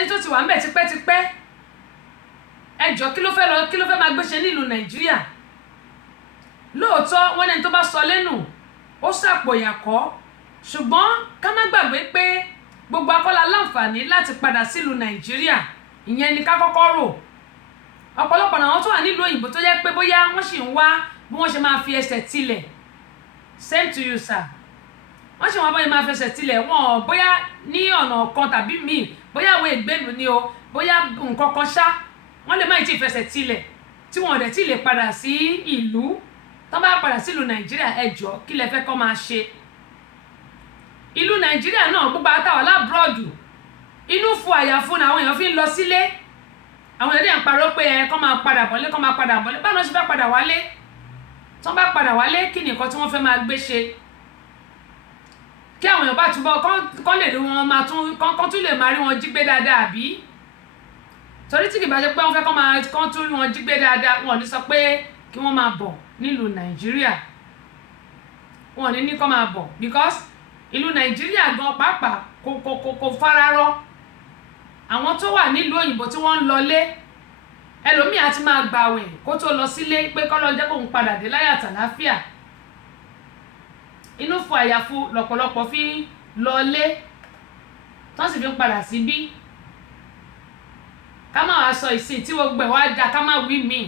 ẹni tó ti wà ńbẹ̀ tipẹ́tipẹ́ ẹ jọ̀ọ́ kí ló fẹ́ máa gbéṣe nílùú Nàìjíríà lóòótọ́ wọ́n ní tó bá sọ lẹ́nu ó ṣàpòyàkọ́ ṣùgbọ́n ká má gbàgbé pé gbogbo akọ́lá láǹfààní láti padà sílùú Nàìjíríà ìyẹn ni ká kọ́kọ́ rò ọ̀pọ̀lọpọ̀ àwọn tó wà nílùú òyìnbó tó jẹ́ pé bóyá wọ́n sì ń wá bí wọ́n ṣe máa fi ẹsẹ̀ tilẹ̀ same to you sir wọ́n sì wọ́n bóyá máa fi ẹsẹ̀ tilẹ̀ wọ́n bóyá ní ọ̀nà kan tàbí míì bóyá àwọn ìgbélú ni o bóyá nǹkan kan ṣá wọ́n lè má ì tí ì fẹsẹ̀ tilẹ̀ tí wọ́n dẹ̀ tí ì lè padà sí ìlú tó bá padà sílùú Nàìjíríà ẹ jọ̀ọ́ kí lẹ fẹ́ kó máa ṣe ìlú Nàìjíríà náà gbogbo àtàwọn lábúrọ̀dù inú fún àyàfún ni àwọn èèyàn fi ń lọ sílé àwọn èèyàn dẹ̀ ń parọ́ pé kó máa padà bọ̀lé báwọn náà ṣe fẹ́ padà wálé tó bá padà wálé kí ni nǹkan tí wọ́n fẹ́ máa gbé ṣe kí àwọn èèyàn bá túbọ̀ kọ́ lè rí wọn máa tún lè máa rí wọn jí gbé dáadáa àbí torí tí kì bá jẹ́ pé wọ́n fẹ́ kọ́ tún rí wọn jí gbé dáadáa wọn ò ní sọ pé kí wọ́n máa bọ̀ nílùú Nàìjíríà wọn ò ní kọ́ máa bọ̀ because ìlú Nàìjíríà gan pàápàá kò fararọ àwọn tó wà nílùú òyìnbó tí wọ́n ń lọlé ẹlòmíì á ti máa gbàwẹ̀ kó tó lọ sílé pé kọ́ lọ jẹ́ kóun padà dé láyà tàlàáfíà inú fún àyàfu lọ́pọ̀lọpọ̀ fi ń lọlé tó sì fi ń padà síbí ká má wàá sọ ìsìn tí gbogbo ẹ̀ wá da ká má wí mí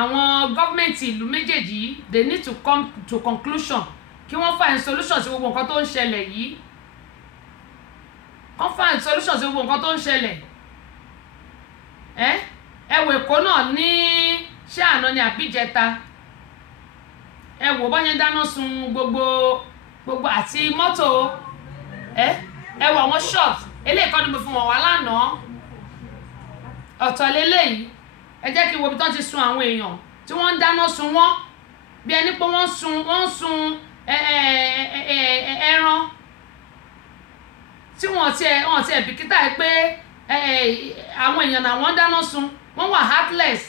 àwọn gọ́ọ̀mẹ̀ntì ìlú méjèèjì yìí they need to come to conclusion kí wọ́n find solution sí gbogbo nǹkan tó ń ṣẹlẹ̀ yìí wọ́n find solution sí gbogbo nǹkan tó ń ṣẹlẹ̀ ẹ wò Èkó náà ní ṣé àná ni àbíjẹta ẹ wò bọ́yẹn dáná sun gbogbo àti mọ́tò ẹ wò àwọn shops eléyìí kọ́ ni mo fi wọ̀n wá lánàá ọ̀tọ̀ lélẹ́yìí ẹ jẹ́ kí n wo bí tán ti sun àwọn èèyàn tí wọ́n ń dáná sun wọ́n bí ẹni pé wọ́n sun ẹran tí wọ́n ti bìkítà pé àwọn èèyàn náà wọ́n dáná sun wọ́n wà heartless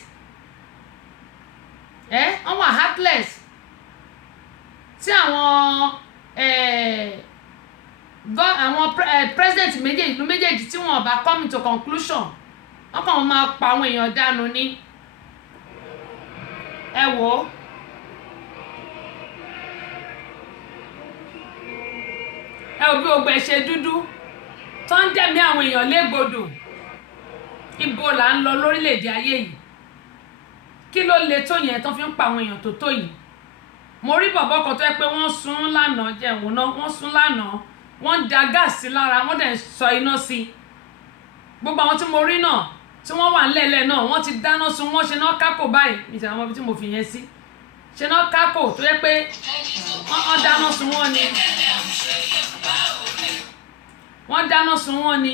wọ́n wà heartless tí àwọn president méjèèjì ìlú méjèèjì tí wọ́n bá come to conclusion wọ́n kàn máa pa àwọn èèyàn dànù ní ẹ wò ó ẹ ò bí gbogbo ẹ ṣe dúdú tó ń dẹ̀mí àwọn èèyàn légbodò ibo là ń lọ lórílẹ̀‐èdè ayé yìí kí ló le tó yẹn tó fi ń pa àwọn èèyàn tó tó yìí mo rí bọ̀bọ́ kan tó yẹ pé wọ́n sun lánàá jẹun náà wọ́n sun lánàá wọ́n da gáàsì lára wọ́n dẹ̀ sọ iná sí gbogbo àwọn tí mo rí náà tí wọ́n wà ńlẹ̀lẹ̀ náà wọ́n ti dáná sun wọ́n ṣe náà kákò báyìí ìṣẹ̀lẹ̀ àwọn ibi tí mo fi yẹn sí ṣe náà kákò tó yẹ pé wọ́n dáná sun wọ́n ni wọ́n dáná sun wọ́n ni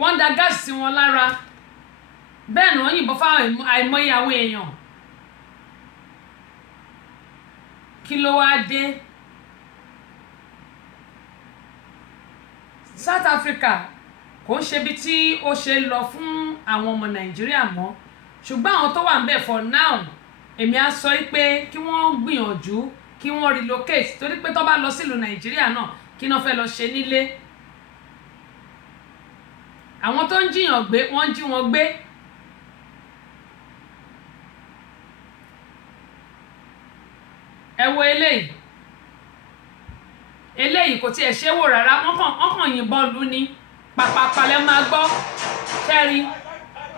wọ́n da gáàsì sí wọn lára bẹ́ẹ̀ ni wọ́n yìnbọn fáwọn àìmọye àwọn èèyàn kí ló wá dé South Africa kò ń ṣe bí tí ó ṣe lọ fún àwọn ọmọ Nàìjíríà mọ́ ṣùgbọ́n àwọn tó wà ń bẹ̀ for now èmi á sọ pé kí wọ́n gbìyànjú kí wọ́n relocate torí pé tó bá lọ sílùú Nàìjíríà náà kí náà fẹ́ lọ ṣe nílé àwọn tó ń jiyàn gbé wọ́n ń jí wọn gbé ẹ wo eléyìí kò tiẹ̀ ṣe wò rárá wọ́n kàn yìnbọn lù ní pàpàpà lẹ́ máa gbọ́ ṣẹ́rí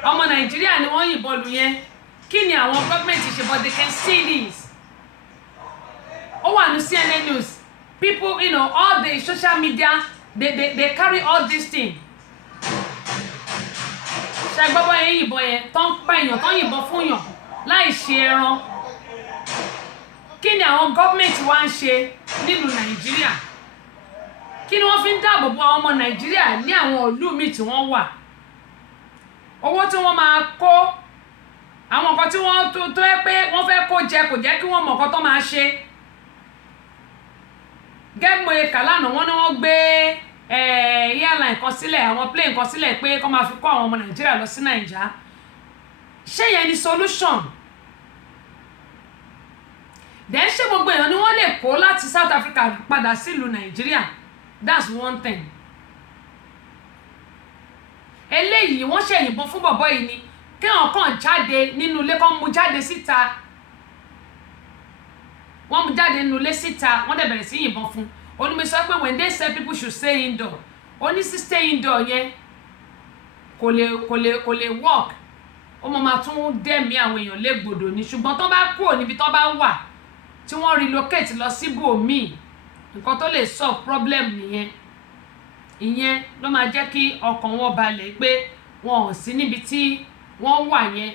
ọmọ Nàìjíríà ni wọ́n yìnbọn lù yẹn kí ni àwọn gọ́ọ̀mẹ̀ntì ṣe but they can see this ó wà ní CNN news people all the social media they carry all this thing ṣe gbọ́bọ́ yẹn yìnbọn yẹn tó ń pa èèyàn tó ń yìnbọn fún yàn láì ṣe ẹran kí ni àwọn gọ́ọ̀mẹ̀ntì wa ń ṣe nílùú Nàìjíríà kí ni wọ́n fi ń dáàbò bo àwọn ọmọ Nàìjíríà ní àwọn ìlú míì tí wọ́n wà owó tí wọ́n máa kó àwọn nǹkan tí wọ́n tó yẹ pé wọ́n fẹ́ kó jẹ kò jẹ́ kí wọ́n mọ̀ nǹkan tó máa ṣe gẹ́gbẹ́ kàlánà wọ́n ní wọ́n gbé airline kan sílẹ̀ àwọn plane kan sílẹ̀ pé kó máa fi kó àwọn ọmọ Nàìjíríà lọ sí Nàìjà ṣé yẹn ni solution then ṣé gbogbo èèyàn ni wọ́n lè kó láti South Africa padà sílùú Nàìjíríà? That's one thing. Eléyìí wọ́n ṣe yìnbọn fún bọ̀bọ́ yìí ni kí wọ́n kàn jáde nínú ilé, kàn mú jáde síta, wọ́n mú jáde nínú ilé síta, wọ́n dẹ̀ bẹ̀rẹ̀ sí yìnbọn fún. Onímọ̀ sọ pé when they say people should stay indoor, oní sí stay indoor yẹn kò lè work, ó máa tún dẹ̀mí àwọn èèyàn légbodò ni. Ṣùgbọ́n tó bá kúrò níbi tó bá wà tí wọ́n relocate lọ síbòmíì, nǹkan tó lè solve problem nìyẹn. Ìyẹn ló máa jẹ́ kí ọkàn wọn balẹ̀ pé wọn ò sí níbi tí wọ́n wà yẹn.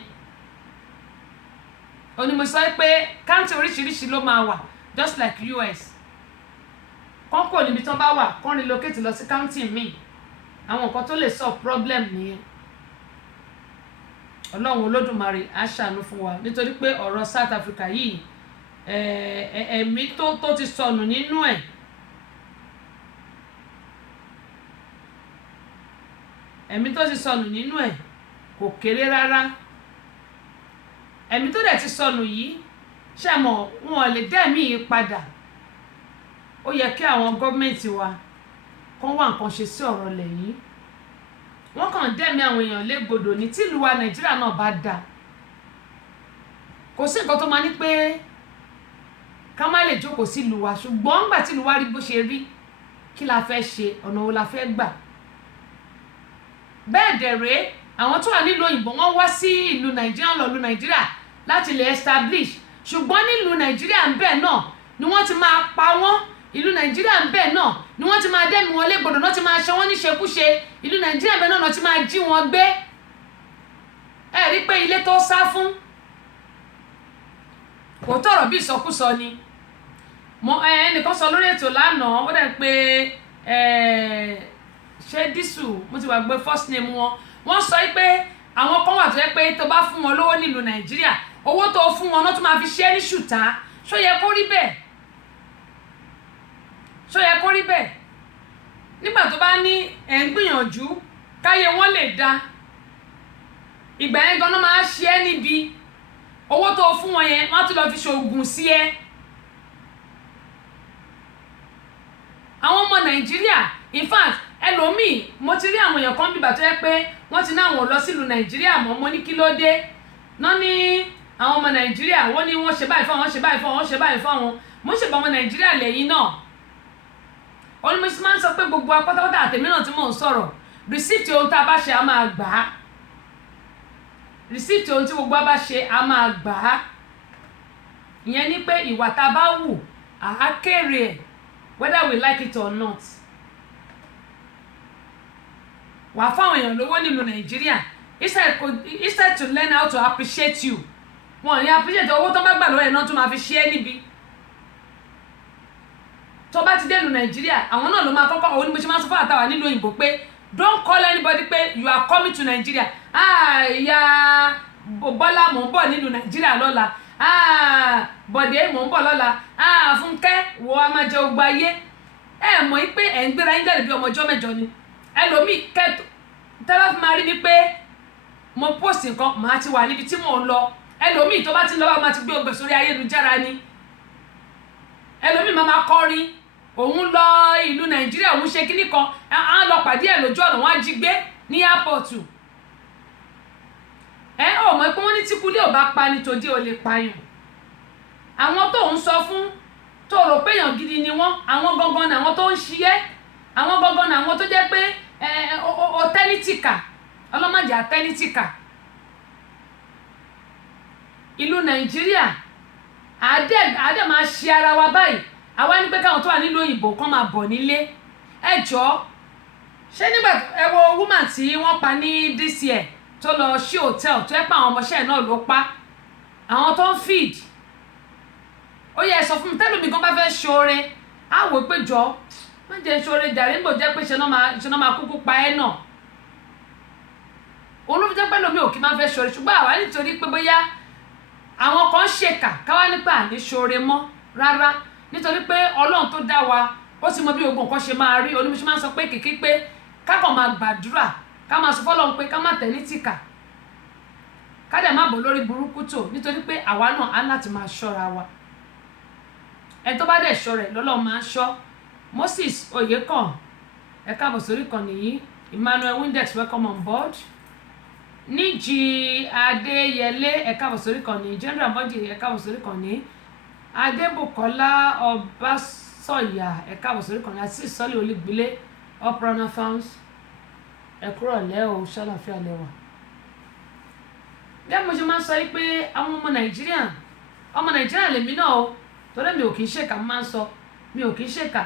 Onímọ̀ sọ pé county oríṣiríṣi ló máa wà just like US. Kán kò níbi tó bá wà kán relocate lọ sí county míì, àwọn nǹkan tó lè solve problem nìyẹn. Ọlọ́run Olódùmarè á ṣàánú fún wa, nítorí pé ọ̀rọ̀ South Africa yìí ẹ̀mí tó ti sọnù nínú ẹ̀. Ẹ̀mí tó ti sọnù nínú ẹ̀ kò kéré rárá. Ẹ̀mí tó dẹ̀ ti sọnù yìí ṣàmọ̀ wọn lè dẹ́mi yìí padà. Ó yẹ kí àwọn gọ́ọ̀mẹ̀ntì wa kán wá nǹkan ṣe sí ọ̀rọ̀ ilẹ̀ yìí. Wọ́n kàn dẹ́mi àwọn èèyàn légbodò ní tí ìlú wa Nàìjíríà náà bá dà. Kò sí nǹkan tó máa ní pé ká má lè jókòó sí ìlú wa, ṣùgbọ́n nígbà tí ìlú wa rí bó ṣe rí, kí la fẹ́ ṣe, ọ̀nà wo la fẹ́ gbà. Bẹ́ẹ̀ dẹ̀rẹ́ àwọn tó wà nílùú òyìnbó wọ́n wá sí ìlú Nàìjíríà, lọ ìlú Nàìjíríà láti lè establish, ṣùgbọ́n nílùú Nàìjíríà ń bẹ̀ náà ni wọ́n ti máa pa wọ́n. Ìlú Nàìjíríà ń bẹ̀ náà ni wọ́n ti máa dẹ́mi wọn légbodò, náà ti máa ṣe wọ́n níṣekúṣe. Ìlú Nàìjíríà bẹ́ẹ̀ náà ti máa jí wọn gbé. Ẹ rí pé ilé tó sá fún kò tọ̀rọ̀ bí ìsọkúsọ ni. Ẹnìkan sọ lórí ètò lánàá, ó dẹ̀ pé ṣé dísù, mo ti wà gbé first name wọn. Wọ́n sọ pé àwọn kan wà tó yẹ pé tó bá fún wọn lówó nílùú Nàìjíríà, owó tó fún wọn náà tún máa fi ṣe é ní ṣùtá. Ṣó yẹ kó rí bẹ́ẹ̀? Ṣó yẹ kó rí bẹ́ẹ̀? Nígbà tó bá ní ẹ̀ ń gbìyànjú káyé wọn lè dá, ìgbà yẹn gan-an máa ṣe é níbi. Owó tó fún wọn yẹn wọ́n á tún lọ fi ṣoògùn sí ẹ. Àwọn ọmọ Nàìjíríà, in fact ẹlòmíì, mo ti rí àwọn èèyàn kan bíbà tó yẹ pé wọ́n ti ní àwọn ò lọ sílùú Nàìjíríà mọ́. Mo ní kí ló dé? Náà ní àwọn ọmọ Nàìjíríà wọ́n ní wọ́n ṣe báyìí fún àwọn, wọ́n ṣe báyìí fún àwọn, wọ́n ṣe báyìí fún àwọn. Mo ṣe bá ọmọ Nàìjíríà lẹ́yìn náà. Onímọ̀ sí máa ń sọ pé gbogbo apátápátá àtẹ̀mí náà tí mò ń sọ̀rọ̀, receipt ohun tá a bá ṣe a máa gbà á. Receipt ohun tí gbogbo a bá ṣe a máa gbà á. Ìyẹn ni pé ìwà tá a bá wù á kéré ẹ̀, whether we like it or not. Wà fáwọn èèyàn lówó nílùú Nàìjíríà, instead to learn how to appreciate you, wọn ní appreciate owó tó bá gbà lọ́wọ́ ẹ̀ náà tó máa fi ṣe é níbi. Tó bá ti dé ìlú Nàìjíríà, àwọn náà ló máa kọ́kọ́, òun ni mo ṣe máa sọ fún àtàwà nílùú òyìnbó pé don't call anybody pé you are coming to Nigeria. Ìyá Bọ́lá mò ń bọ̀ nílùú Nàìjíríà lọ́la. Bọ̀dé mò ń bọ̀ lọ́la. Fúnkẹ́ wo a máa jẹ ogbó ayé. Ẹ mọ̀ pé ẹ̀ ń gbéra yín jáde bí ọmọ ọjọ́ mẹ́jọ ni. Ẹlòmíì tẹ́lá fi máa rí ni pé mo post nǹkan màá ti wà níbi tí mò ń lọ. Ẹlòmíì tó bá ti ń lọ bá máa ti gbé ogbè sórí ayélujára ni. Ẹlòmíì máa kọrin, òun lọ ìlú Nàìjíríà, òun ṣe kíní kan, á lọ pàdé ẹ̀ lójú ọ̀nà, wọ́n á jí gbé ní airport. Ò mọ̀ pé wọ́n ní tí kúlé ò bá pa ni tòde ò lè pààyàn. Àwọn tó ń sọ fún tó rò pé èèyàn gidi ni wọ́n, àwọn gangan ni àwọn tó ń ṣiyẹ́, àwọn gangan ni àwọn tó jẹ́ pé ọ̀tẹ́nítìkà, ọlọ́mọdé àtẹ́nítìkà. Ìlú Nàìjíríà àdẹ máa ṣe ara wa báyìí. Àwa ní pé káwọn tó wà nílùú òyìnbó kan máa bọ̀ nílé. Ẹ jọ̀ọ́, ṣé nígbà ẹ wo woman tí wọ́n pa ní DCL tó lọ sí hotel tó yẹ pé àwọn ọmọọṣẹ́ náà ló pa, àwọn tó ń feed. Ó yẹ sọ fún mi tẹ́lẹ̀ mi gan bá fẹ́ ṣoore, á wò pé jọ má jẹ́ ṣoore jàre, nígbà jẹ́ pé ṣe náà máa kúkú pa ẹ́ náà. Òun ló fi jẹ́ pé lómi ò kí máa fẹ́ ṣoore, ṣùgbọ́n àwa nítorí pé bóyá àwọn kan ṣèkà káwá nípa àní ṣoore mọ́ rárá, nítorí pé Ọlọ́run tó dá wa ó sì mọ bí gbogbo nǹkan ṣe máa rí. Onímọ̀ ṣe máa ń sọ pé kìkì pé ká kàn máa gbàdúrà, ká máa sọ fọ́lọ́run pé ká má tẹ̀ ní tìkà, ká dẹ̀ má bọ̀ lórí burúkú tó, nítorí pé àwa náà á láti máa ṣọ́ra wa. ẹni tó bá dẹ̀ ṣọ́ rẹ̀ lọ́lọ́run máa ń ṣọ́. Moses Oyekan ẹ káàbọ̀ sórí ìkànnì yìí. Emmanuel Windex welcome on board. Níjì Adéyẹlé ẹ káàbọ̀ sórí ìkànnì. General Mọ́jì ẹ káàbọ̀ sórí ìkànnì. Adébùkọ́lá Ọbásọ̀yà ẹ káàbọ̀ sórí ìkànnì. Àti ìsọ́lẹ̀ olùgbìlẹ̀ Uprana Farms ẹ kúrò lẹ́ o ṣàlàfíà lẹ́wà. Bí mo ṣe máa ń sọ pé àwọn ọmọ Nàìjíríà lèmi náà o, torí mi ò kì í ṣèkà, máa ń sọ mi ò kì í ṣèkà,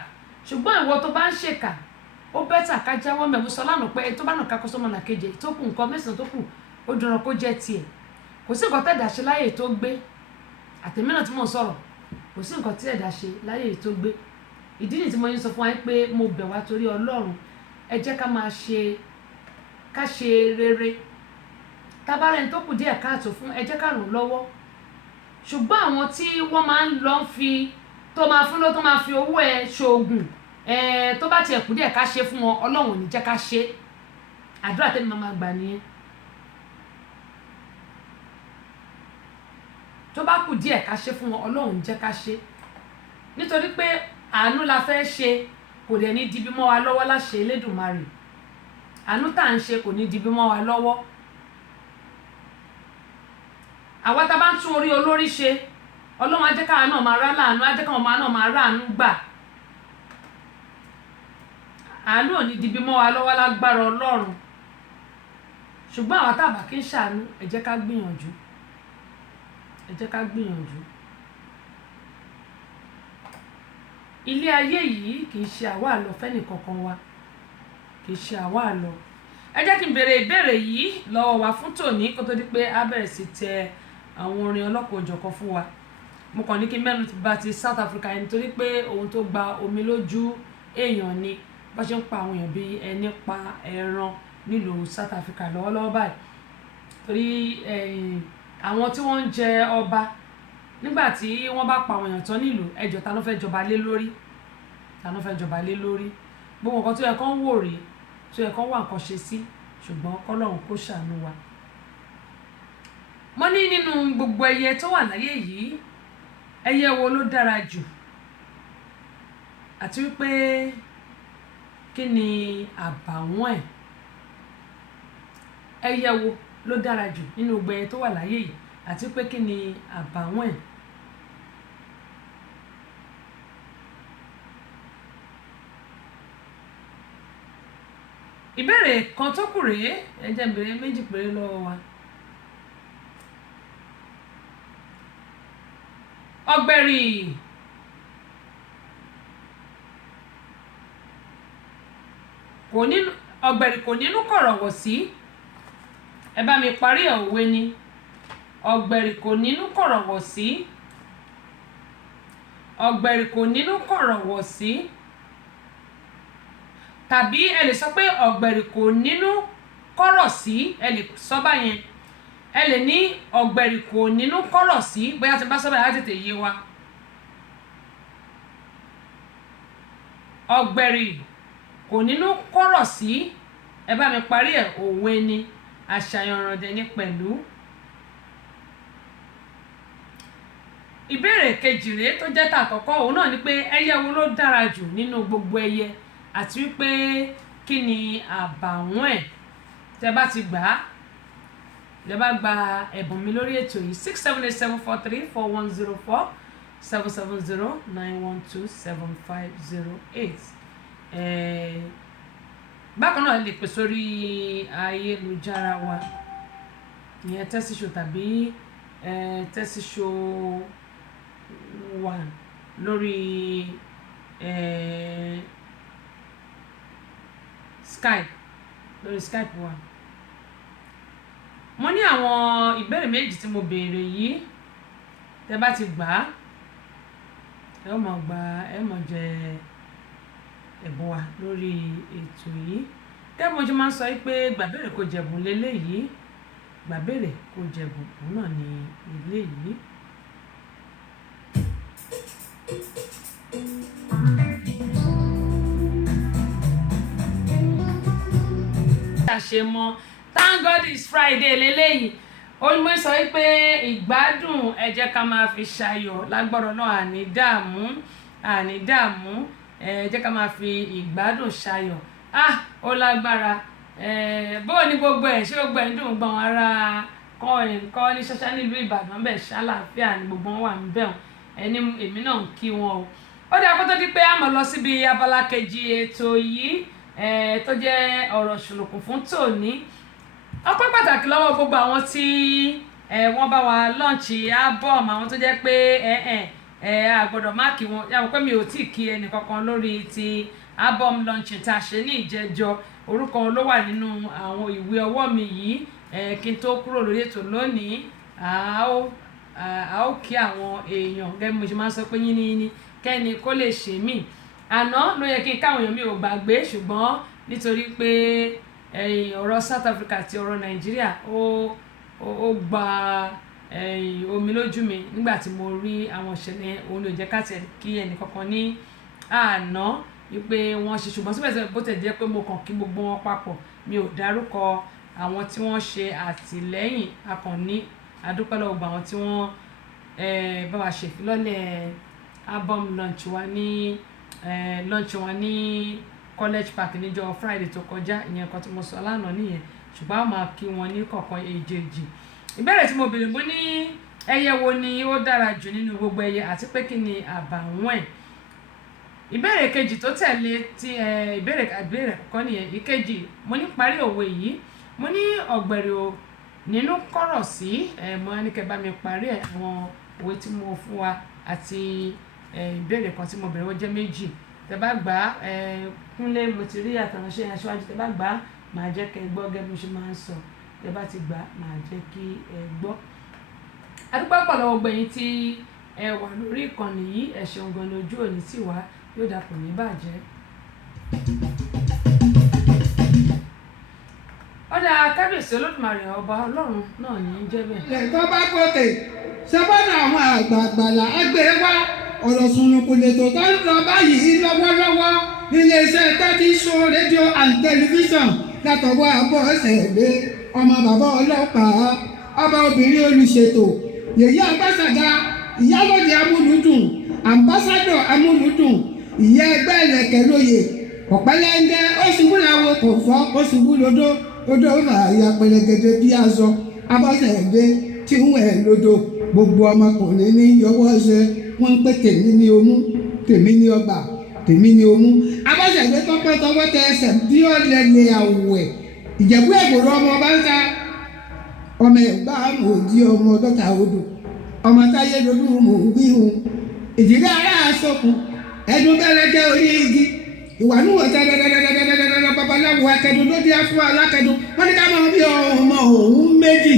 ṣùgbọ́n ìwọ tó bá ń ṣèkà ó bẹ́tà ká jáwọ́ mẹ́mú sọ lánàá pé tó bá nà ká kó sọmọ làkejì tó kù nǹkan mẹ́sàn-án tó kù ó dúró kó jẹ́ tiẹ̀. Kò sí nǹkan tẹ̀dá ṣe láyé tó gbé, àtẹ̀mí náà tí mò ń sọ̀rọ̀, kò sí nǹkan tí ẹ̀dá ṣe láyé tó gbé. Ìdí nìyí tí mo yín sọ fún wa pé mo bẹ̀ wá torí Ọlọ́run ẹ jẹ́ ká ṣe rere. Tábàárẹ̀ tó kù díẹ̀ káàtó fún ẹ jẹ́ ká ràn lọ́wọ́. Ṣùgbọ́n àwọn tí wọ́n máa ń lọ fi tó máa fún ló tó máa fi owó ẹ ṣoògùn tó bá tiẹ̀ kù díẹ̀ ká ṣe fún wọn, Ọlọ́run ò ní jẹ́ ká ṣe. Àdúrà tẹ́mi máa gbà nìyẹn. Tó bá kù díẹ̀ ká ṣe fún wọn, Ọlọ́run ò ní jẹ́ ká ṣe. Nítorí pé àánú la fẹ́ ṣe, kò dẹ̀ ní dibi mọ́ wa lọ́wọ́ láṣẹ Elédùmarè. Àánú tá à ń ṣe kò ní dibi mọ́ wa lọ́wọ́. Àwa tá bá ń tún orí olórí ṣe, Ọlọ́run á jẹ́ káwa náà máa rá láàánú, á jẹ́ káwọn ọmọ náà máa rá àánú gbà. Àánú ò ní dibi mọ́ wa lọ́wọ́ lágbára Ọlọ́run. Ṣùgbọ́n àwa tá bá kí ń ṣàánú, ẹ jẹ́ ká gbìyànjú. Ẹ jẹ́ ká gbìyànjú. Ilé ayé yìí kì í ṣe àwa àlọ fẹ́ni kankan wa. Kì í ṣe àwa àlọ. Ẹ jẹ́ kí n béèrè ìbéèrè yìí lọ́wọ́ wa fún tòní kó tó di pé a bẹ̀rẹ̀ sí tẹ àwọn orin ọlọ́kọ̀ òjọ̀kan fún wa. Mo kàn ní kí mẹ́nu bá ti South Africa nítorí pé ohun tó gba omi lójú èèyàn ni bá ṣe ń pa àwọn èèyàn bí ẹni pa ẹran nílùú South Africa lọ́wọ́lọ́wọ́ báyìí. Torí àwọn tí wọ́n ń jẹ ọba nígbà tí wọ́n bá pa àwọn èèyàn tán nílùú, ẹjọ́ ta ló fẹ́ jọba lé lórí? Ta ló fẹ́ jọba lé lórí? Gbogbo nǹkan tó yẹ kán wò rèé, tó yẹ kán wà nǹkan ṣe sí, ṣùgbọ́n k'Ọlọ́run kó ṣàánú wa. Mo ní nínú gbogbo ẹyẹ tó wà láyé yìí, ẹyẹ wo ló dára jù? Àti wípé kí ni àbàwọ́n ẹ̀? Ẹyẹ wo ló dára jù nínú gbogbo ẹyẹ tó wà láyé yìí? Àti wípé kí ni àbàwọ́n ẹ̀? Ìbéèrè kan tó kù rèé, ẹ jẹ́ n béèrè méjì péré lọ́wọ́ wa. Ọ̀gbẹ̀rì kò nínú kọ̀rọ̀wọ̀ sí. Ẹ bá mi parí òwe ni. Ọ̀gbẹ̀rì kò nínú kọ̀rọ̀wọ̀ sí. Ọ̀gbẹ̀rì kò nínú kọ̀rọ̀wọ̀ sí. Tàbí ẹ lè sọ pé ọ̀gbẹ̀rì kò nínú kọ̀rọ̀ sí, ẹ lè sọ báyẹn. Ẹ lè ní ọ̀gbẹ̀rì kò nínú kọ̀rọ̀ sí, bóyá tí bá sọ báyìí á tètè yé wa. Ọ̀gbẹ̀rì kò nínú kọ̀rọ̀ sí, ẹ bá mi parí ẹ̀, òwe ni, àṣàyàn ọ̀rọ̀ dẹ̀ ni pẹ̀lú. Ìbéèrè kejì rèé tó jẹ́ tàkọ́kọ́, òun náà ni pé ẹyẹ wo ló dára jù nínú gbogbo ẹyẹ? Àti wípé kí ni àbàwọ́n ẹ̀? Tẹ́ bá ti gbà á, lẹ bá gba ẹ̀bùn mi lórí ètò yìí 6787434104770912750 bákan náà lè pè sórí ayélujára wa ìyẹn tẹ́síṣò tàbí tẹ́síṣò 1 lórí Skype wa. Mo ní àwọn ìbéèrè méjì tí mo béèrè yìí, tẹ́ bá ti gbà á, ẹ ó máa jẹ ẹ̀bùn wa lórí ètò yìí. Gẹ́gẹ́ bí mo ṣe máa ń sọ pé gbàbéèrè kò jẹ̀bùn lélẹ́yìí, gbàbéèrè kò jẹ̀bùn òun náà ní eléyìí. Àṣemọ Thank God it's Friday lélẹ́yìí. olùmọ̀ sọ wípé ìgbádùn ẹ jẹ́ ká máa fi ṣayọ̀ lágbọ́rọ̀ náà àní dààmú ẹ jẹ́ ká máa fi ìgbádùn ṣayọ̀ ó lágbára bó ní gbogbo ẹ̀ ṣé gbogbo ẹ̀ ń dùn gbọ́n ara kọ́ ní ṣáṣá nílùú Ìbàdàn bẹ́ẹ̀ ṣàlàáfíà ni gbogbo wọn wà ń bẹ̀ wọn ẹni èmi náà ń kí wọn o ó dá kó tó di pé a máa lọ síbi abala kejì ètò yìí tó jẹ́ ọ̀rọ̀ ṣùnùkùn fún tòní ọpẹ́ pàtàkì lọ́wọ́ gbogbo àwọn tí wọ́n bá wa lọ́ǹchì ábọ̀mù àwọn tó jẹ́ pé àgbọ̀dọ̀ máàkì wọn yàgò pé mi ò tí ì kí ẹnì kankan lórí ti ábọ̀mù lọ́ǹchì tá a ṣe ní ìjẹ́jọ́ orúkọ ló wà nínú àwọn ìwé ọwọ́ mi yìí kí n tó kúrò lórí ètò lónìí a ó kí àwọn èèyàn gẹ́gẹ́ bí mo ṣe máa ń sọ pé yín kẹ́ni kó lè ṣe mí àná ló yẹ kí n káwọn èèyàn mi ò gbàgbé ṣùgbọ́n nítorí pé ọ̀rọ̀ South Africa àti ọ̀rọ̀ Nàìjíríà ó gba omi lójú mi nígbà tí mo rí àwọn ìṣẹ̀lẹ̀ òun ló jẹ́ káàtì kí ẹnì kankan ní àná wípé wọ́n ṣe ṣùgbọ́n síbẹ̀síbẹ̀ bó tẹ̀ jẹ́ pé mo kàn kí gbogbo wọn papọ̀ mi ò dárúkọ àwọn tí wọ́n ṣe àtìlẹ́yìn akànní adúpẹ́ lọ́wọ́ gbogbo àwọn tí wọ́n bá wa ṣèfilọ́lẹ̀ album launch wa ní College Park níjọ́ Friday tó kọjá ìyẹn kan tí mo sọ lánàá nìyẹn ṣùgbọ́n a máa kí wọn ní kọ̀ọ̀kan èjèèjì ìbéèrè tí mo béèrè mo ní ẹyẹ wo ni ó dára jù nínú gbogbo ẹyẹ àti pé kí ni àbàwọ́n ẹ̀ ìbéèrè kejì tó tẹ̀lé ti ìbéèrè àkọ́kọ́ nìyẹn ìkejì mo ní parí òwe yìí mo ní ọ̀gbẹ̀rẹ̀ ò nínú kọ̀rọ̀ sí mo ní kẹ́ bá mi parí ẹ̀ àwọn òwe tí mo fún wa àti ìbéèrè kan tí mo béèrè wọ́n jẹ́ méjì tẹ́ bá gbà Kúnlé mo ti rí àtàránṣẹ́ yẹn aṣáájú tẹ́ bá gbà máa jẹ́ kẹ́ gbọ́ gẹ́gẹ́ bí mo ṣe máa ń sọ tẹ́ bá ti gbà máa jẹ́ kí ẹ gbọ́. adúpẹ́ pọ̀ lọ́wọ́ gbẹ̀yìn tí ẹ wà lórí ìkànnì yìí ẹ ṣeun gan ni ojú òní tì wá yóò dàpọ̀ ní bàjẹ́. ọ̀dà kábíyèsí Olódùmarè ọba Ọlọ́run náà ní í jẹ́ bẹ́ẹ̀. lẹ́tọ́ bá gòkè sábàánà àwọn àgbààgbà là á gbé wá ọ̀rọ̀ sùnùkùn lètò tó ń lọ báyìí lọ́wọ́lọ́wọ́ iléeṣẹ́ 30 Show rédíò and tẹlifíṣàn látọwọ́ Abọ́sẹ̀dé ọmọ bàbá ọlọ́pàá ọba obìnrin olùṣètò yèyí Ambassador ìyálòdì amúlùdùn ambassador amúlùdùn ìyá ẹgbẹ́ ìlẹ̀kẹ̀ lóye ọ̀pẹ́lẹ́ńdẹ́ ó ṣubú làwọn kò fọ́ ó ṣubú lódó odò ìyá pẹlẹgẹdẹ bí aṣọ Abọ́sẹ̀dé tí ń wẹ̀ lódò gbogbo ọmọkùnrin ní yọwọ́ ṣe wọ́n ń pè tèmi ní omú tèmi ní ọgbà tèmi ní omú Abọ́sẹ̀dé tọ́pẹ́ tọwọ́ tẹ ẹsẹ̀ bí ó lẹ́lẹ̀ àwẹ̀ Ìjẹ̀bú Ẹ̀gbòrò ọmọ bá ń ta ọmọ ẹ̀gbá òdì ọmọ ọgọ́ta odò ọmọ táyé lolú mò ń bí hun ìdílé ará àsokùn ẹdun bẹ́lẹ́jẹ́ orí igi ìwà níwọ̀n tẹ́lẹ̀lẹ́lẹ́lẹ́lẹ́lẹ́ babaláwo akẹ́dùn ló dé fún alákẹ́dùn wọ́n ní ká máa bí ọmọ òun méjì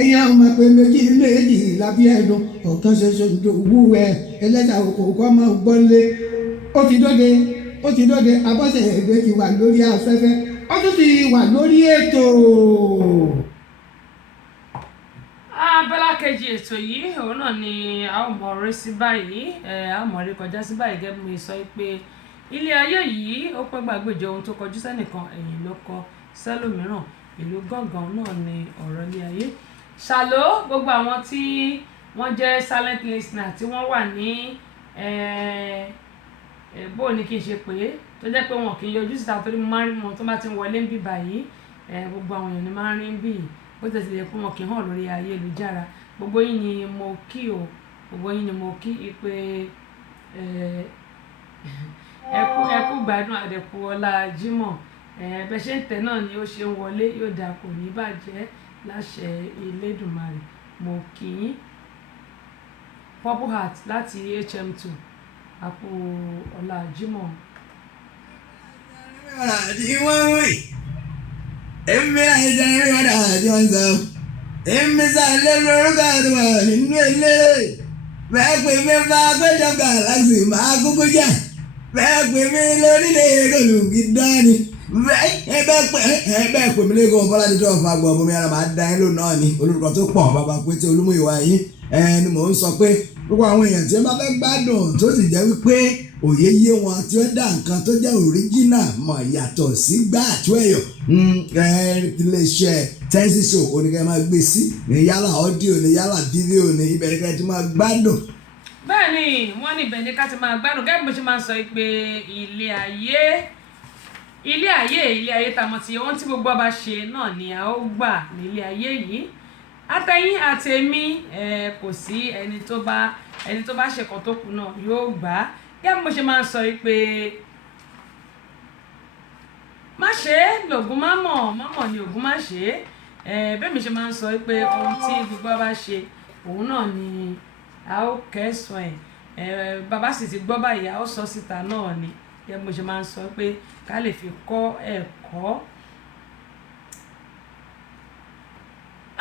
ẹ̀yìn ọmọ pé méjì lábí ẹ̀dùn ọ̀kan ṣoṣo ìdòwú ẹ̀ ẹlẹ́ta òkòkò ọmọ gbọ́nlé ó ti dóde Abọ́sẹ̀dé ti wà lórí afẹ́fẹ́ ó tún ti wà lórí ètò. abala kejì ètò yìí òun náà ni a ó mọ̀ rí sí báyìí a ó mọ̀ rí kọjá sí báyìí gẹ́gẹ́ bí mo sọ pé ilé ayé yìí ó pẹ́ gbàgbéjọ ohun tó kọjú sẹ́nìkan ẹ̀yìn ló kọ sẹ́lòmíràn ìlú gángan náà ni ọ̀rọ̀ ilé ayé ṣàló gbogbo àwọn tí wọ́n jẹ́ silent listener tí wọ́n wà ní bó ni kí n ṣe pé tó jẹ́ pé wọn kì í yọjú síta torí mo máa ń rí wọn tó bá ti ń wọlé ń bì báyìí gbogbo àwọn èèyàn ni máa ń rí ń bì bó tẹ̀sí lè fún wọn kì í hàn lórí ayélujára gbogbo yín ni mo kí o gbogbo yín ni mo kí i pé ẹkú gbádùn àdẹ̀kù ọlá Jímọ̀ bẹ́ẹ̀ ṣe ń tẹ̀ náà ni ó ṣe ń wọlé yóò dà kò ní bàjẹ́ láṣẹ Elédùmarè mo kí yín Purple Heart láti HM2 àpò ọlá Jímọ̀. èmi àìsàn rí wọn dàbí wọn sọ èmi sàlẹ̀ lórúkọ àdúrà nínú ilé bẹ́ẹ̀ pé mi bá gbẹ́jọba láti máa kúkú jà bẹ́ẹ̀ pé mi lórílẹ̀ olùgídání bẹ́ẹ̀ pé mi lẹ́kọ̀ọ́ bọ́lá dídọ́ ọ̀fà gbọ́ ọmọ mi ara máa dá yín lò náà ni olórúkọ tó pọ̀ bàbá pété Olúmúyìwá yín ni mò ń sọ pé gbogbo àwọn èèyàn tí wọ́n bá fẹ́ gbádùn tó sì jẹ́ wípé òye yé wọn tí ó dá nǹkan tó jẹ́ òríjínà mọ̀ yàtọ̀ sí gbà àtúẹ̀yọ̀ iléeṣẹ́ Tẹ́sí show oníkẹ́ máa gbé sí ní yálà ọ́díò ní yálà fídíò ní ibẹ̀ ní ká ti máa gbádùn. bẹ́ẹ̀ ni wọ́n ní ibẹ̀ ní ká ti máa gbádùn gẹ́gẹ́ bó ṣe máa ń sọ pé ilé ayé tàmọ̀ tí ohun tí gbogbo ọba ṣe náà ni a ó gbà nílé ayé yìí àtẹ̀yìn àtẹ̀mí kò sí ẹni tó bá ṣẹ̀kọ́ tó kù náà yóò gbà á gẹ́gẹ́ bó ṣe máa ń sọ pé má ṣe é lògùn má mọ̀ ni ògùn má ṣe é bẹ́ẹ̀ mi ṣe máa ń sọ pé ohun tí gbogbo ọba ṣe òun náà ni a ó kẹsàn ẹ̀ bàbá sì ti gbọ́ báyìí a ó sọ síta náà ni gẹ́gẹ́ bó ṣe máa ń sọ pé ká lè fi kọ́ ẹ̀kọ́.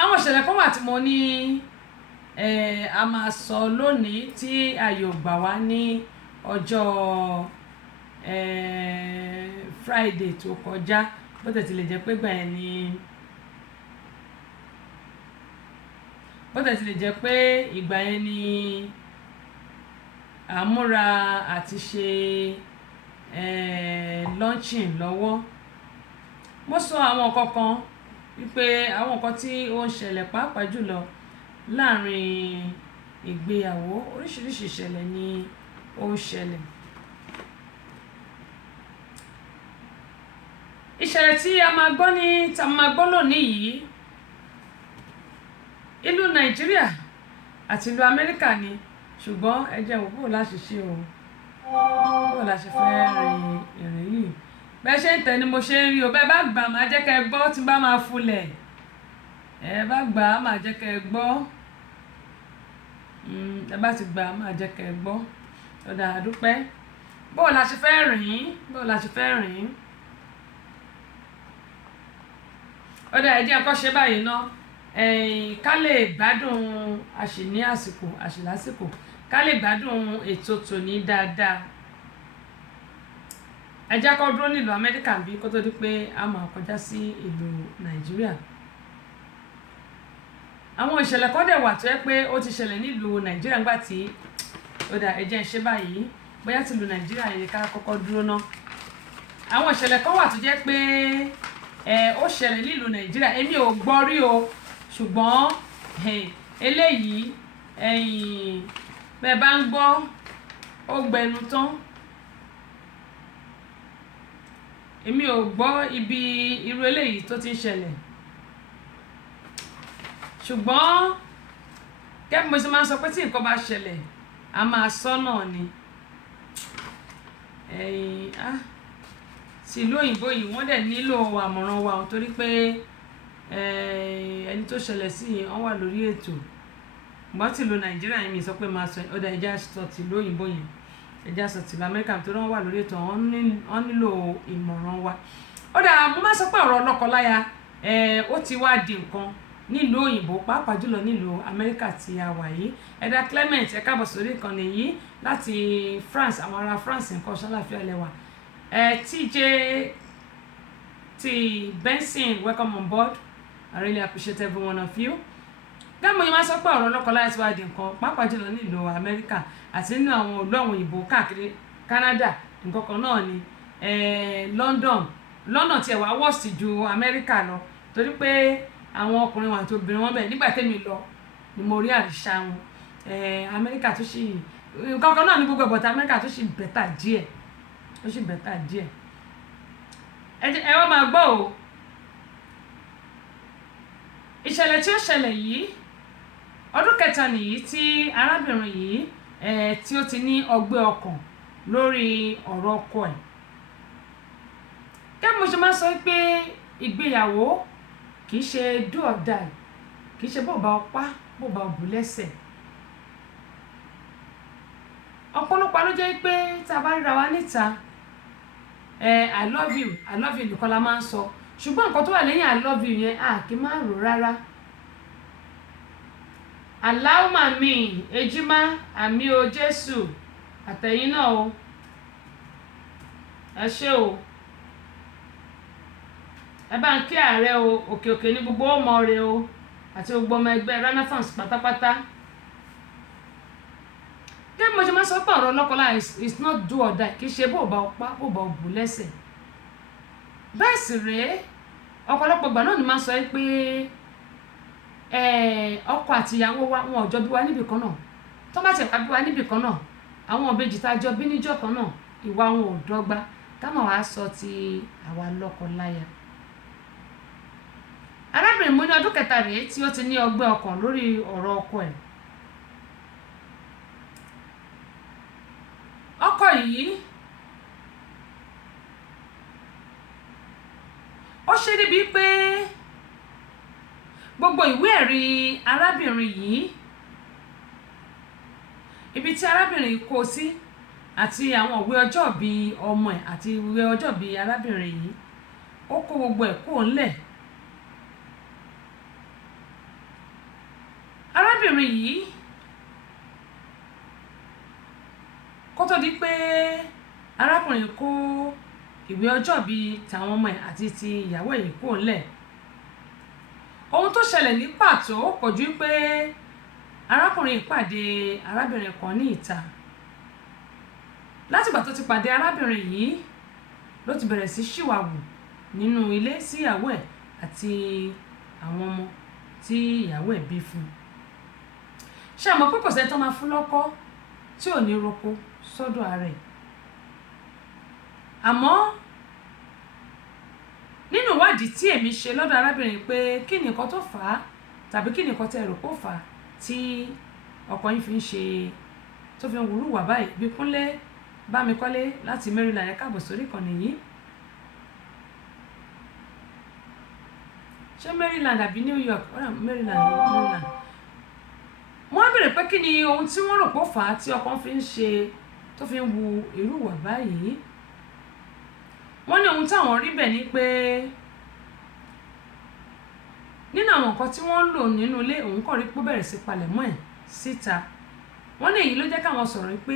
àwọn ìṣẹ̀lẹ̀ kan wà tí mo ní a máa sọ lónìí tí ààyè ò gbà wá ní ọjọ́ Friday tó kọjá bó tẹ̀ tilẹ̀ jẹ́ pé gbà yẹn ni bó tẹ̀ tilẹ̀ jẹ́ pé ìgbà yẹn ni àmúra àti ṣe launching lọ́wọ́ mo sọ àwọn nǹkan kan wípé àwọn nǹkan tí ó ń ṣẹlẹ̀ pàápàá jùlọ láàrin ìgbéyàwó oríṣiríṣi ìṣẹ̀lẹ̀ ni ó ń ṣẹlẹ̀. ìṣẹ̀lẹ̀ tí a máa gbọ́ lónìí yìí ìlú Nàìjíríà àti ìlú Amẹ́ríkà ni ṣùgbọ́n ẹ jẹ́ wò bó la ṣe ṣe o bó la ṣe fẹ́ rin ìrìn yìí bẹ́ẹ̀ ṣe ń tẹ̀ ni mo ṣe ń rí o bẹ́ẹ̀ bá gbà máa jẹ́ kẹ́ ẹ gbọ́ tí bá máa fulẹ̀ ẹ bá gbà á máa jẹ́ kẹ́ ẹ gbọ́ ẹ bá ti gbà á máa jẹ́ kẹ́ ẹ gbọ́ ọ̀dà àdúpẹ́ bó la ṣe fẹ́ rìn ọ̀dà ẹ̀dí ẹ̀kọ́ ṣe báyìí ná ká lè gbádùn àṣìní àsìkò àṣìlásìkò ká lè gbádùn ètò tòní dáadáa ẹ jẹ́ kó dúró nílùú Amẹ́ríkà bí kó tó di pé a máa kọjá sí ìlú Nàìjíríà. àwọn ìṣẹ̀lẹ̀ kan dẹ̀ wà tó yẹ pé ó ti ṣẹlẹ̀ nílùú Nàìjíríà nígbà tí ọ̀dà ẹ jẹ́ ń ṣe báyìí bóyá tìlú Nàìjíríà yẹn ká kọ́kọ́ dúró ná. àwọn ìṣẹ̀lẹ̀ kan wà tó jẹ́ pé ó ṣẹlẹ̀ nílùú Nàìjíríà èmi ò gbọ́ rí o ṣùgbọ́n eléyìí bẹ́ẹ̀ bá ń gbọ́ ó gbẹnu tán èmi ò gbọ́ ibi irú eléyìí tó ti ń ṣẹlẹ̀ ṣùgbọ́n kẹ́bí mo ṣe máa ń sọ pé tí nǹkan bá ṣẹlẹ̀ a máa sọ náà ni sí ìlú òyìnbó yìí wọ́n dẹ̀ nílò àmọ̀ràn wa torí pé ẹni tó ṣẹlẹ̀ sí yìí wọ́n wà lórí ètò ṣùgbọ́n tìlú Nàìjíríà yìí mi sọ pé máa sọ ọ̀dà ẹja sọ tìlú òyìnbó yẹn ẹja sọ tìlú Amẹ́ríkà tó wọ́n wà lórí ètò wọ́n nílò ìmọ̀ràn wa. ọ̀dà mo máa sọ pé ọ̀rọ̀ lọ́kọláya ó ti wá di nǹkan nílùú òyìnbó pàápàá jùlọ nílùú Amẹ́ríkà tí a wà yìí ẹ̀dà Clement ẹ káàbọ̀ sórí ìkànnì yìí láti France àwọn ará France nǹkan ṣàlàfíà lẹ́wà TJ Benson welcome on board. I really appreciate every one of you. Gbẹ́mọ̀ yìí máa sọ pé ọ̀rọ̀ lọ́kọláya ti wá di nǹkan pàápàá jùlọ nílùú Amẹ́ríkà àti nínú àwọn ìlú àwọn òyìnbó káàkiri Canada nǹkan kan náà ni London tiẹ̀ wá worst ju Amẹ́ríkà lọ torí pé àwọn ọkùnrin wọn àti obìnrin wọn bẹ̀ nígbà tẹ́mi lọ ni mo rí àríṣà wọn Amẹ́ríkà tó ṣì nǹkan kan náà ní gbogbo ẹ̀bọ̀tà Amẹ́ríkà tó ṣì bẹ̀tà díẹ̀ ẹ wá máa gbọ́ o ìṣẹ̀lẹ̀ tí ó ṣẹlẹ̀ yìí ọdún kẹta nìyí tí arábìnrin yìí tí ó ti ní ọgbẹ́ ọkàn lórí ọ̀rọ̀ ọkọ ẹ̀ kẹ́ mo ṣe máa sọ pé ìgbéyàwó kì í ṣe do or die kì í ṣe bó bá ọpá bó bá ọbù lẹ́sẹ̀ ọ̀pọ̀lọpọ̀ ló jẹ́ pé tá a bá ríra wa níta I love you nìkan la máa ń sọ ṣùgbọ́n nǹkan tó wà lẹ́yìn I love you yẹn kì í máa rò rárá. Aláwùmá mi ejima àmì o Jésù àtẹ̀yìn náà o ẹ ṣé o ẹ bá ń kí ààrẹ o òkè ní gbogbo ọmọ rẹ o àti gbogbo ọmọ ẹgbẹ́ Renaissance pátápátá. kí mo ṣe máa sọ pé ọ̀rọ̀ lọ́kọláya is not do or die kì í ṣe bó bá ọpá bó bá ọbù lẹ́sẹ̀ bẹ́ẹ̀ sì rèé ọ̀pọ̀lọpọ̀ ìgbà náà ni máa sọ pé ọkọ àti ìyàwó wa wọn ò jọ bí wa níbì kan náà, tó bá ti wá bí wa níbì kan náà àwọn ìbejì tá a jọ bí níjọ́ kan náà ìwà wọn ò dọ́gba, táwọn wàá sọ ti àwa lọ́kọ láya. arábìnrin mo ní ọdún kẹta rèé tí ó ti ní ọgbẹ́ ọkàn lórí ọ̀rọ̀ ọkọ ẹ̀. ọkọ yìí ó ṣe níbi pé gbogbo ìwé ẹ̀rí arábìnrin yìí, ibi tí arábìnrin kó sí àti àwọn ìwé ọjọ́bí ọmọ ẹ̀ àti ìwé ọjọ́bí arábìnrin yìí, ó kó gbogbo ẹ̀ kó ńlẹ̀. arábìnrin yìí kó tó di pé arákùnrin kó ìwé ọjọ́bí tàwọn ọmọ ẹ̀ àti ti ìyàwó ẹ̀ kó ńlẹ̀, ohun tó ṣẹlẹ̀ ní pàtó kò ju pé arákùnrin pàdé arábìnrin kan ní ìta. látìgbà tó ti pàdé arábìnrin yìí ló ti bẹ̀rẹ̀ sí ṣìwàwù nínú ilé sí ìyàwó ẹ̀ àti àwọn ọmọ tí ìyàwó ẹ̀ bí fún un. ṣé àmọ́ pé kò sẹ́ni tó máa fún lọ́kọ tí ò ní roko sọ́dọ̀ ara ẹ̀. àmọ́ nínú ìwádìí tí èmi ṣe lọ́dọ̀ arábìnrin pé kí ni nǹkan tó fà á tàbí kí ni nǹkan tẹ́ rò pé ó fà á tí ọkọ yín fi ń ṣe tó fi ń wúrú wà báyìí. bí Kúnlé Bámikọ́lé láti Maryland, ẹ káàbọ̀ sórí ìkànnì yìí. ṣé Maryland àbí New York? Maryland. wọ́n á bèrè pé kí ni ohun tí wọ́n rò pé ó fà á tí ọkọ fi ń ṣe tó fi ń wu irú wà báyìí. wọ́n ní ohun táwọn rí bẹ̀ ni pé nínú àwọn nǹkan tí wọ́n ń lò nínú ilé òun kàn rí pé ó bẹ̀rẹ̀ sí palẹ̀mọ́ ẹ̀ síta. wọ́n ní èyí ló jẹ́ káwọn sọ̀rọ̀ pé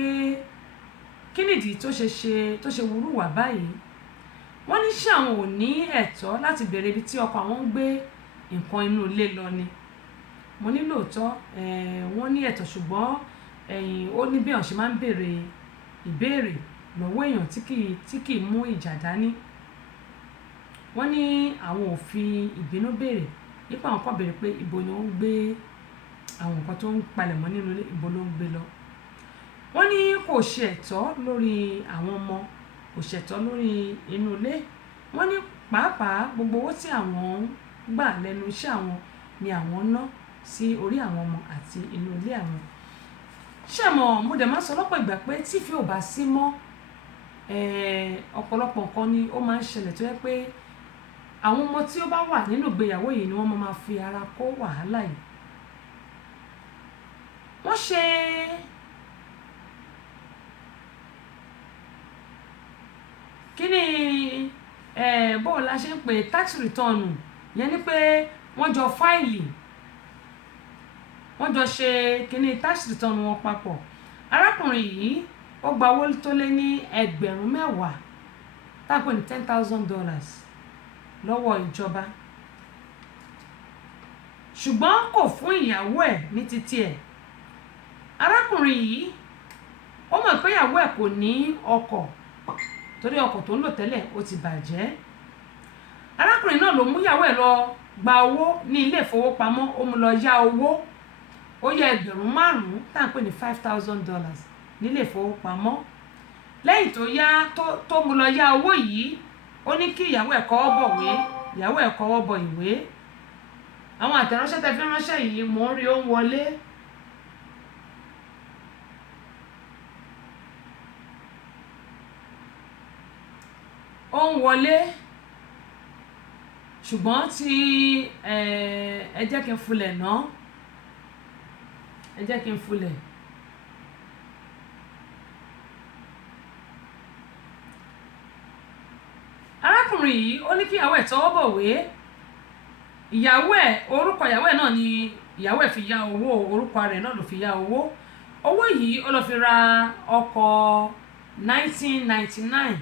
kí nìdí tó ṣe wúrú wà báyìí. wọ́n ní ṣé àwọn ò ní ẹ̀tọ́ láti béèrè ibi tí ọkọ àwọn ń gbé nǹkan inú ilé lọ ni. mo ní lóòótọ́ wọ́n ní ẹ̀tọ́, ṣùgbọ́n ó ní bí àwọn ṣe máa ń béèrè ìbéèrè lọ́wọ́ èèyàn tí kì í mú ìjà dání. wọ́n ní àwọn ò fi ìbínú béèrè nípa àwọn kan béèrè pé ibo ni wọ́n ń gbé àwọn nǹkan tó ń palẹ̀mọ́ nínú ilé, ibo ló ń gbé lọ. wọ́n ní kò ṣe ẹ̀tọ́ lórí àwọn ọmọ, kò ṣe ẹ̀tọ́ lórí inú ilé. wọ́n ní pàápàá gbogbo owó tí àwọn ń gbà lẹ́nu iṣẹ́ àwọn ni àwọn ná sí orí àwọn ọmọ àti inú ilé àwọn. ṣé mo dẹ̀ máa sọ lọ́pọ̀ ìgbà pé tífì ò bá sí mọ́ ọ̀pọ̀lọpọ̀ nǹkan ni ó máa ń ṣẹlẹ̀ tó yẹ pé àwọn ọmọ tí ó bá wà nínú ìgbéyàwó yìí ni wọ́n máa fi ara kó wàhálà yìí. wọ́n ṣe kíní bó la ṣe ń pè tax return, yẹn ni pé wọ́n jọ fáìlì, wọ́n jọ ṣe kíní tax return wọn papọ̀. arákùnrin yìí ó gba owó tó lé ní ẹgbẹ̀rún 10,000 tápò ní $10,000 lọ́wọ́ ìjọba, ṣùgbọ́n kò fún ìyàwó ẹ̀ ní títí ẹ̀. arákùnrin yìí ó mọ̀ pé ìyàwó ẹ̀ kò ní ọkọ̀ torí ọkọ̀ tó ń lò tẹ́lẹ̀ ó ti bàjẹ́. arákùnrin náà ló mú ìyàwó ẹ̀ lọ gba owó ní ilé ìfowópamọ́, ó mú lọ yá owó, ó yá ẹgbẹ̀rún 5,000 tápò ní $5,000 nílé ìfowópamọ́. lẹ́yìn tó yá tó mú lọ yá owó yìí, ó ní kí ìyàwó ẹ̀ kọ́wọ́ bọ̀wé, ìyàwó ẹ̀ kọ́wọ́ bọ ìwé. àwọn àtẹ̀ránṣẹ́ tẹ́ fi ránṣẹ́ yìí mò ń rí ó ń wọlé. ó ń wọlé ṣùgbọ́n tí ẹ jẹ́ kí n fulẹ̀ náà, ẹ jẹ́ kí n fulẹ̀. arákùnrin yìí ó ní kí ìyàwó ẹ̀ tọwọ́ bọ̀wé. ìyàwó ẹ̀, orúkọ ìyàwó ẹ̀ náà ni ìyàwó ẹ̀ fi yá owó, orúkọ rẹ̀ náà ló fi yá owó. owó yìí ó lọ fi ra ọkọ̀ 1999.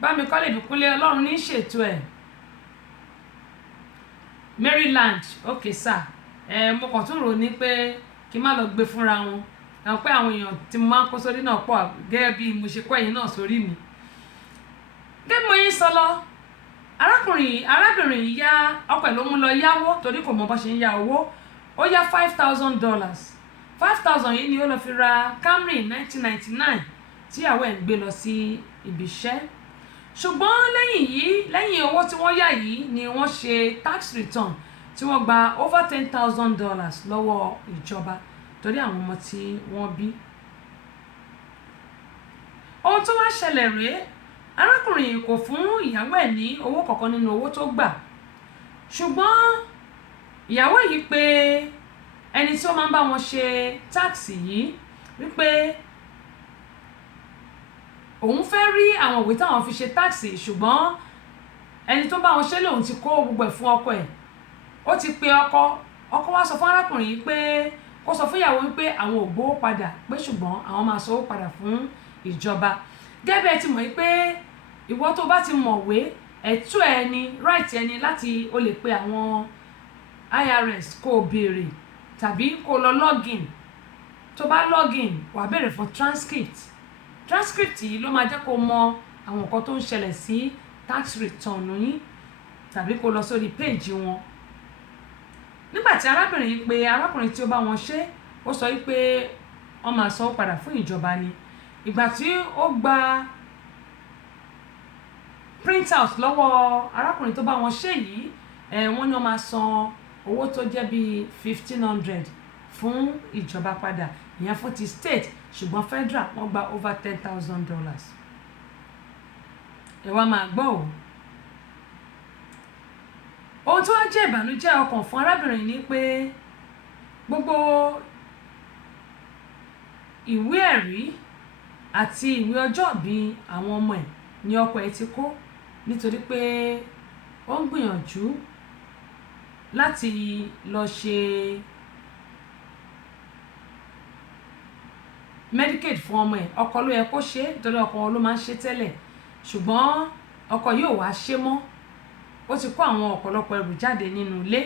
Bámikọ́lé Ìbíkúnlé Ọlọ́run ní ṣètò ẹ̀. Maryland, okay sir. mo kàn tún rò ní pé kí n má lọ gbé fúnra wọn. àwọn pé àwọn èèyàn tí mo máa ń kó sórí náà pọ̀ gẹ́gẹ́ bí mo ṣe kọ́ ẹ̀yin náà sórí mi. gẹ́gẹ́ mo yín sọ lọ, arábìnrin yìí yá ọkọ ẹ̀ ló mú lọ yáwó torí kò mọ bó ṣe ń yá owó. Ó yá $5,000. 5,000 yìí ni ó lọ fi ra Camry 1999 tí ìyàwó ẹ̀ ń gbé lọ sí ibi iṣẹ́. Ṣùgbọ́n lẹ́yìn owó tí wọ́n yá yìí ni wọ́n ṣe tax return tí wọ́n gba over $10,000 lọ́wọ́ ìjọba torí àwọn ọmọ tí wọ́n bí. Ohun tó wá ṣẹlẹ̀ rèé, arákùnrin kò fún ìyàwó ẹ̀ ní owó kankan nínú owó tó gbà. Ṣùgbọ́n ìyàwó yìí pé ẹni tí ó máa ń bá wọn ṣe táàsì yìí wípé òun fẹ́ rí àwọn ìwé táwọn fi ṣe táàsì, ṣùgbọ́n ẹni tó bá wọn ṣe lòun ti kó gbogbo ẹ̀ fún ọkọ ẹ̀. Ó ti pe ọkọ wá sọ fún arákùnrin yìí pé kó sọ fún ìyàwó wípé àwọn ò gbowó padà pé ṣùgbọ́n àwọn máa sanwó padà fún ìjọba. Gẹ́gẹ́ bí ẹ ti mọ̀ pé ìwọ tó bá ti mọ̀wé ẹ̀tọ́ ẹni right ẹni láti o lè pe àwọn IRS kó o béèrè tàbí kó lọ login. Tó bá login wàá béèrè fún transcript yìí ló máa jẹ́ kó mọ àwọn nǹkan tó ń ṣẹlẹ̀ sí tax return yín tàbí kó lọ sórí page wọn. Nígbà tí arákùnrin tí ó bá wọn ṣe ó sọ wípé wọ́n máa sanwó padà fún ìjọba ni. Ìgbà tí ó gba printout lọ́wọ́ arákùnrin tó bá wọn ṣe yìí wọ́n ní wọ́n máa san owó tó jẹ́ bíi $1,500 fún ìjọba padà, ìyẹn fún ti state, ṣùgbọ́n federal wọ́n gba over $10,000. Ẹ wá máa gbọ́ o. Ohun tó wá jẹ́ ìbànújẹ́ ọkàn fún arábìnrin ni pé gbogbo ìwé ẹ̀rí àti ìwé ọjọ́ ìbí àwọn ọmọ ẹ̀ ni ọkọ ẹ̀ ti kó nítorí pé ó ń gbìyànjú láti lọ ṣe Medicaid fún ọmọ ẹ̀. Ọkọ ló yẹ kó ṣe torí ọkọ ló máa ń ṣe tẹ́lẹ̀, ṣùgbọ́n ọkọ yóò wá ṣe mọ́. Ó ti kó àwọn ọ̀pọ̀lọpọ̀ ẹrù jáde nínú ilé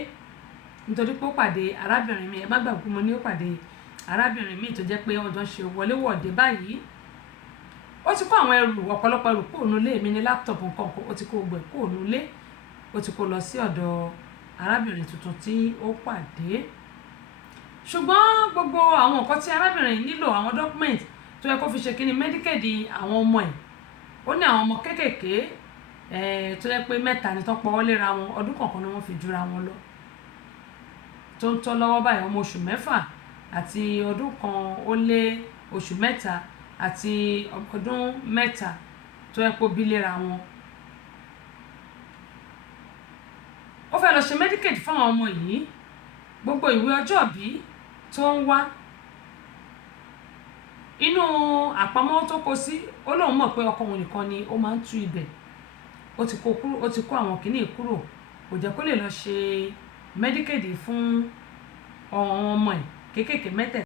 nítorí pé ó pàdé arábìnrin mi. Ẹ má gbàgbé mo ní ó pàdé arábìnrin mi tó jẹ́ pé wọ́n jọ ń ṣe wọléwọ̀de báyìí. Ó ti kó àwọn ẹrù ọ̀pọ̀lọpọ̀ ẹrù kúrò nínú ilé mi ní laptop nǹkan, ó ti kó gbẹ̀ kúrò nínú ilé, ó ti kó lọ sí ọ̀dọ̀ arábìnrin tuntun tí ó pàdé. Ṣùgbọ́n gbogbo àwọn nǹkan tí arábìnrin nílò, àwọn document tó yẹ kó fi ṣe kíni Medicaid àwọn ọmọ ẹ̀, ó ní àwọn ọmọ kéékèèké tó yẹ pé 3 ni tó pọ̀wọ́ léra wọn, ọdún kọ̀ọ̀kan ni wọ́n fi jura wọn lọ, tó ń tọ́ lọ́wọ́ báyìí ọmọ oṣù 6 àti ọdún 1 ó lé oṣù 3 àti ọdún 3 tó yẹ kó bí léra wọn. Ó fẹ́ lọ ṣe Medicaid fún àwọn ọmọ yìí. Gbogbo ìwé ọjọ́ ìbí tó ń wá inú àpamọ́ tó kó sí, ó lóun mọ̀ pé ọkọ òun nìkan ni ó máa ń tú ibẹ̀. Ó ti kó àwọn kìíní kúrò, kò jẹ́ kó lè lọ ṣe Medicaid fún ọmọ ẹ̀ kéékèèké 3.